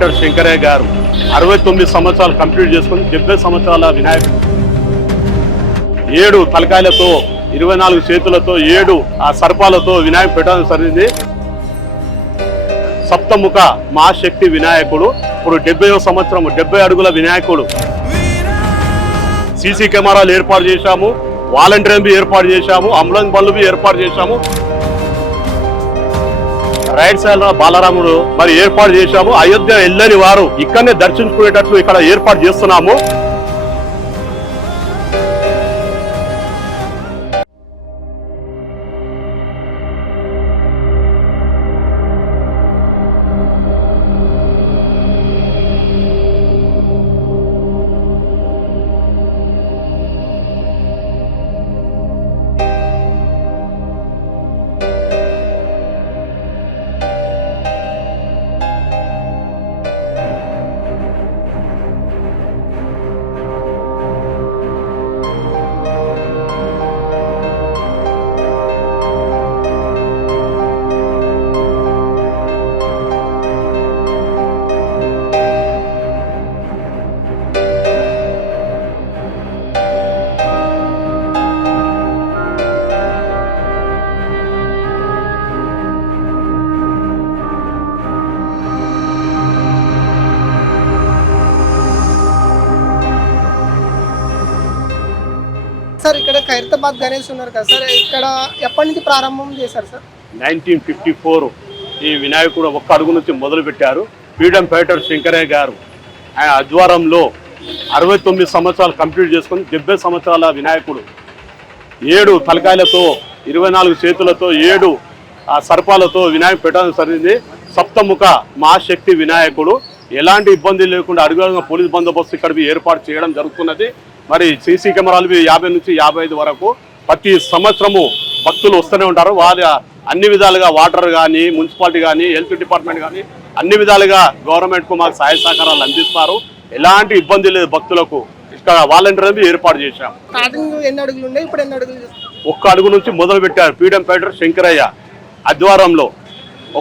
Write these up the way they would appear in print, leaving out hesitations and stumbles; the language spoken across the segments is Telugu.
పేటర్ శంకరయ్య గారు 69 సంవత్సరాలు కంప్లీట్ చేసుకుని 70 సంవత్సరాల వినాయకుడు 7 తలకాయలతో 24 చేతులతో 7 సర్పాలతో వినాయకుడు పెట్టడం జరిగింది. సప్తముఖ మహాశక్తి వినాయకుడు. ఇప్పుడు 70వ సంవత్సరం 70 అడుగుల వినాయకుడు. సీసీ కెమెరాలు ఏర్పాటు చేశాము, వాలంటీర్లు ఏర్పాటు చేశాము, అంబులెన్స్ బండ్లు ఏర్పాటు చేశాము. రైట్ సైడ్ బాలరాముడు మరి ఏర్పాటు చేశాము. అయోధ్య వెళ్ళని వారు ఇక్కడనే దర్శించుకునేటట్లు ఇక్కడ ఏర్పాటు చేస్తున్నాము. సార్ ఇక్కడ ఖైరతాబాద్ గణేష్ ఉన్నారు కదా సార్, ఇక్కడ ఎప్పటి నుంచి ప్రారంభం చేశారు సార్? 1954 ఈ వినాయకుడు ఒక్క అడుగు నుంచి మొదలు పెట్టారు. ఫ్రీడమ్ ఫైటర్ శంకరయ్య గారు ఆయన ఆధ్వర్యంలో 69 సంవత్సరాలు కంప్లీట్ చేసుకుని 70 సంవత్సరాల వినాయకుడు 7 తలకాయలతో 24 చేతులతో 7 సర్పాలతో వినాయకుడు పెట్టడం జరిగింది. సప్తముఖ మహాశక్తి వినాయకుడు. ఎలాంటి ఇబ్బంది లేకుండా అడుగుడుగా పోలీస్ బందోబస్తు ఇక్కడ ఏర్పాటు చేయడం జరుగుతున్నది. మరి సీసీ కెమెరాలు 50 నుంచి 55 వరకు ప్రతి సంవత్సరము భక్తులు వస్తూనే ఉంటారు. వారి అన్ని విధాలుగా వాటర్ కానీ, మున్సిపాలిటీ కానీ, హెల్త్ డిపార్ట్మెంట్ కానీ అన్ని విధాలుగా గవర్నమెంట్కు మాకు సహాయ సహకారాలు అందిస్తారు. ఎలాంటి ఇబ్బంది లేదు భక్తులకు. ఇక్కడ వాలంటీర్లు ఏర్పాటు చేశాం. స్టార్టింగ్ ఎన్ని అడుగులు ఉన్నాయి, ఇప్పుడు ఎన్ని అడుగులు? ఒక్క అడుగు నుంచి మొదలు పెట్టారు ఫ్రీడమ్ ఫైటర్ శంకరయ్య ఆధ్వర్యంలో.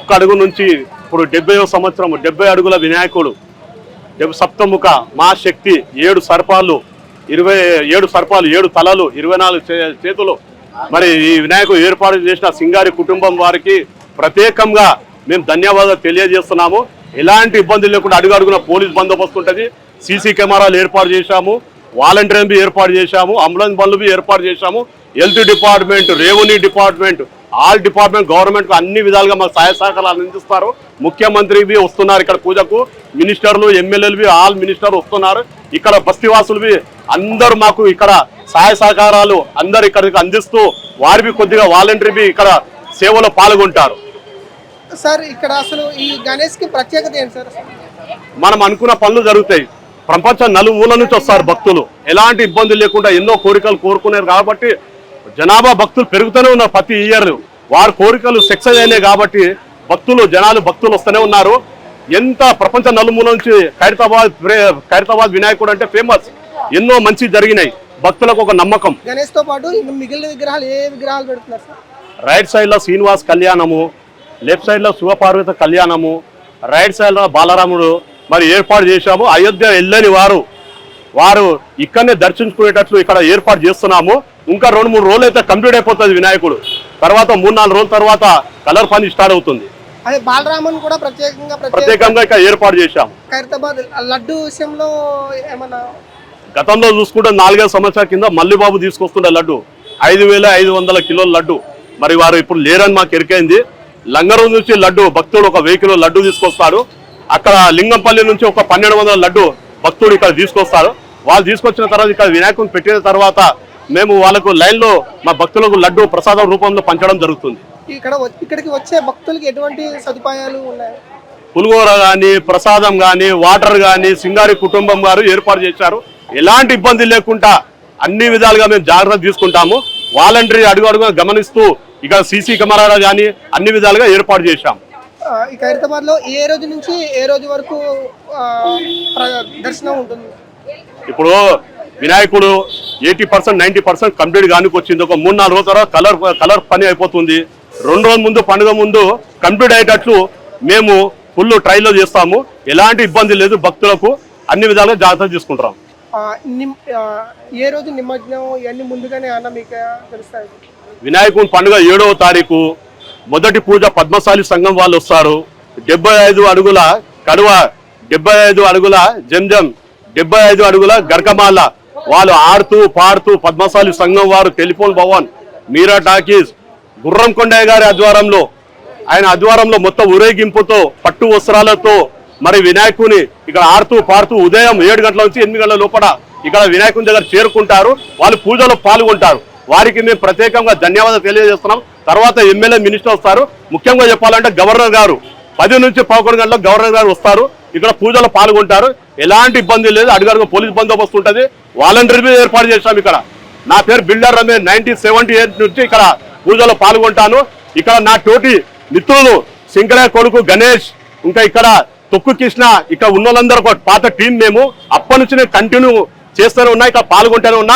ఒక్క అడుగు నుంచి ఇప్పుడు 70వ సంవత్సరం 70 అడుగుల వినాయకుడు. సప్తముఖ మహాశక్తి 7 సర్పాలు 27 సర్పాలు 7 తలలు 24 చేతులు. మరి ఈ వినాయకుడు ఏర్పాటు చేసిన సింగారి కుటుంబం వారికి ప్రత్యేకంగా మేము ధన్యవాదాలు తెలియజేస్తున్నాము. ఎలాంటి ఇబ్బందులు లేకుండా అడుగడుగున పోలీస్ బందోబస్తు ఉంటుంది. సీసీ కెమెరాలు ఏర్పాటు చేశాము, వాలంటీర్లు ఏర్పాటు చేశాము, అంబులెన్స్ బండ్లు ఏర్పాటు చేశాము. Health department, revenue department, all department గవర్నమెంట్కు అన్ని విధాలుగా మాకు సహాయ సహకారాలు అందిస్తారు. ముఖ్యమంత్రి వస్తున్నారు ఇక్కడ పూజకు, మినిస్టర్లు, ఎమ్మెల్యేలు ఆల్ మినిస్టర్ వస్తున్నారు. ఇక్కడ బస్తీవాసులు అందరూ మాకు ఇక్కడ సహాయ సహకారాలు అందరు ఇక్కడికి అందిస్తూ వారివి కొద్దిగా వాలంటీర్ ఇక్కడ సేవలో పాల్గొంటారు. సార్ ఇక్కడ అసలు ఈ గణేష్ కి ప్రత్యేకత ఏంటి సార్? మనం అనుకున్న పనులు జరుగుతాయి. ప్రపంచం నలుమూల నుంచి వస్తారు భక్తులు. ఎలాంటి ఇబ్బందులు లేకుండా ఎన్నో కోరికలు కోరుకున్నారు కాబట్టి జనాభా భక్తులు పెరుగుతూనే ఉన్నారు. ప్రతి ఇయర్ వారి కోరికలు సక్సెస్ అయినాయి కాబట్టి భక్తులు వస్తూనే ఉన్నారు. ఎంత ప్రపంచ నలుమూల నుంచి ఖైరతాబాద్ వినాయకుడు అంటే ఫేమస్. ఎన్నో మంచి జరిగినాయి. భక్తులకు ఒక నమ్మకం. గణేష్ తో పాటు మిగిలిన విగ్రహాలు ఏ విగ్రహాలు పెడుతున్నారు సార్? రైట్ సైడ్ లో శ్రీనివాస్ కళ్యాణము, లెఫ్ట్ సైడ్ లో శివపార్వతి కళ్యాణము, రైట్ సైడ్ లో బాలరాముడు మరి ఏర్పాటు చేశాము. అయోధ్య వెళ్ళని వారు ఇక్కడనే దర్శించుకునేటట్లు ఇక్కడ ఏర్పాటు చేస్తున్నాము. ఇంకా 2-3 రోజులు అయితే కంప్లీట్ అయిపోతుంది వినాయకుడు. తర్వాత 3-4 రోజుల తర్వాత కలర్ పని స్టార్ట్ అవుతుంది. అదే బాలరామన్ కూడా ప్రత్యేకంగా ఇక్కడ ఏర్పాటు చేశాము. ఖైరతాబాద్ లడ్డు విషయంలో ఏమన్నా గతంలో చూసుకుంటే 4-5 సంవత్సరాల కింద మల్లిబాబు తీసుకొస్తుండే లడ్డు 5500 కిలోల లడ్డు. మరి వారు ఇప్పుడు లేరని మాకు ఎరికైంది. లంగరం నుంచి లడ్డు భక్తుడు 1 కిలో లడ్డు తీసుకొస్తాడు. అక్కడ లింగంపల్లి నుంచి ఒక 1200 లడ్డు భక్తుడు ఇక్కడ తీసుకొస్తారు. వాళ్ళు తీసుకొచ్చిన తర్వాత ఇక్కడ వినాయకుని పెట్టిన తర్వాత మేము వాళ్ళకు లైన్లో మా భక్తులకు లడ్డు ప్రసాదం రూపంలో పంచడం జరుగుతుంది. ఇక్కడికి వచ్చే భక్తులకి ఎటువంటి సదుపాయాలు ఉన్నాయి? పులిహోర కానీ, ప్రసాదం కానీ, వాటర్ కానీ సింగారి కుటుంబం గారు ఏర్పాటు చేశారు. ఎలాంటి ఇబ్బంది లేకుండా అన్ని విధాలుగా మేము జాగ్రత్త తీసుకుంటాము. వాలంటరీ అడుగుడుగా గమనిస్తూ ఇక్కడ సీసీ కెమెరా కానీ అన్ని విధాలుగా ఏర్పాటు చేశాం. ఖైరతాబాద్ లో ఏ రోజు నుంచి ఏ రోజు వరకు దర్శనం ఉంటుంది? ఇప్పుడు వినాయకుడు 80% 90% కంప్లీట్ కానికి వచ్చింది. ఒక 3-4 రోజుల తర్వాత కలర్ పని అయిపోతుంది. 2 రోజుల ముందు పండుగ ముందు కంప్లీట్ అయ్యేటట్లు మేము ఫుల్ ట్రైల్లో చేస్తాము. ఎలాంటి ఇబ్బంది లేదు, భక్తులకు అన్ని విధాలుగా జాగ్రత్తలు తీసుకుంటాం. ఏ రోజు నిమజ్జనం ఇవన్నీ ముందుగానే అన్న మీకు తెలుస్తాయి? వినాయకుని పండుగ 7వ తారీఖు మొదటి పూజ పద్మశాలి సంఘం వాళ్ళు వస్తారు. 75 అడుగుల కడువ, 75 అడుగుల జంజం, 75 అడుగుల గర్కమాల వాళ్ళు ఆడుతూ పాడుతూ పద్మశాలి సంఘం వారు, టెలిఫోన్ భవన్, మీరా టాకీస్, గుర్రం కొండయ్య గారి ఆధ్వర్యంలో, ఆయన ఆధ్వర్యంలో మొత్తం ఊరేగింపుతో పట్టు వస్త్రాలతో మరి వినాయకుని ఇక్కడ ఆడుతూ పాడుతూ ఉదయం 7 గంటల నుంచి 8 గంటల లోపల ఇక్కడ వినాయకుని దగ్గర చేరుకుంటారు. వాళ్ళు పూజలో పాల్గొంటారు. వారికి మేము ప్రత్యేకంగా ధన్యవాదాలు తెలియజేస్తున్నాం. తర్వాత ఎమ్మెల్యే, మినిస్టర్ వస్తారు. ముఖ్యంగా చెప్పాలంటే గవర్నర్ గారు 10 నుంచి 11 గంటలకు గవర్నర్ గారు వస్తారు. ఇక్కడ పూజలో పాల్గొంటారు. ఎలాంటి ఇబ్బంది లేదు. అడుగడుగు పోలీస్ బందోబస్తు ఉంటుంది. వాలంటీర్ మీద ఏర్పాటు చేశాం. ఇక్కడ నా పేరు బిల్డర్ రమేష్, 1978 నుంచి ఇక్కడ పూజలో పాల్గొంటాను. ఇక్కడ నా తోటి మిత్రులు శంకరయ్య కొడుకు గణేష్, ఇంకా ఇక్కడ తొక్కు కృష్ణ, ఇక్కడ ఉన్న వాళ్ళందరూ పాత టీం. మేము అప్పటి నుంచి కంటిన్యూ చేస్తూనే ఉన్నా, ఇక్కడ పాల్గొంటూనే ఉన్నా.